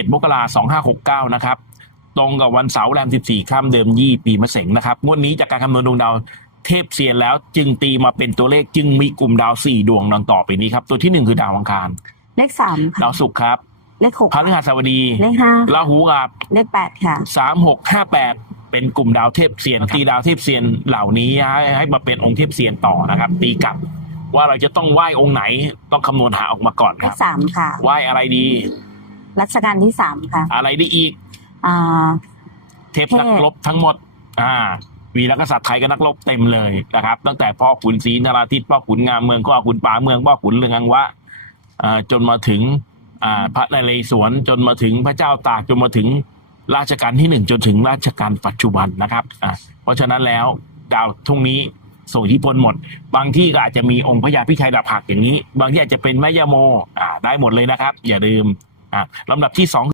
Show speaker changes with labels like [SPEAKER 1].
[SPEAKER 1] 7 มกราคม 2569 นะครับ ตรงกับวันเสาร์แรม 14ค่ำเดิมยี่ปีมะเสงนะครับ งวดนี้จากการคำนวณดวงดาวเทพเซียนแล้วจึงตีมาเป็นตัวเลขจึงมีกลุ่มดาว 4 ดวงดังต่อไปนี้ครับ ตัวทีหนึ่1 คือดาวอังคาร
[SPEAKER 2] เลขสามค่ะ
[SPEAKER 1] ดาวศุกร์ครับ
[SPEAKER 2] เลขหก
[SPEAKER 1] พฤหัสบดี
[SPEAKER 2] เลขห้า
[SPEAKER 1] ราหูกับ
[SPEAKER 2] เลขแปดค่ะ
[SPEAKER 1] สามหกห้าแปดเป็นกลุ่มดาวเทพเซียนตีดาวเทพเซียนเหล่านี้ให้ให้มาเป็นองค์เทพเซียนต่อนะครับ ตีกลับว่าเราจะต้องไหว้องค์ไหนต้องคำนวณหาออกมาก่อน
[SPEAKER 2] เล
[SPEAKER 1] ครั
[SPEAKER 2] ข
[SPEAKER 1] บ
[SPEAKER 2] สามค่ะ
[SPEAKER 1] ไหว้อะไรดี
[SPEAKER 2] รัชกาลที่สามค่ะ
[SPEAKER 1] อะไรได้อีก
[SPEAKER 2] อ่า
[SPEAKER 1] เทพนักรบทั้งหมด อ่าวีรกษัตริย์ไทยกับนักรบเต็มเลยนะครับ ตั้งแต่พ่อขุนศรีนราธิปพ่อขุนงามเมืองพ่อขุนป่าเมืองพ่อขุนเรืองอังวะอ่าจนมาถึงอ่าพระนเรศวรจนมาถึงพระเจ้าตากจนมาถึงราชการที่หนึ่งจนถึงราชการปัจจุบันนะครับอ่าเพราะฉะนั้นแล้วดาวทุ่งนี้ส่งอิทธิพลหมด บางที่ก็อาจจะมีองค์พระยาพิชัยดาบหักอย่างนี้ บางที่อาจจะเป็นแม่ยาโมอ่าได้หมดเลยนะครับ อย่าลืม อะลำดับที่สอง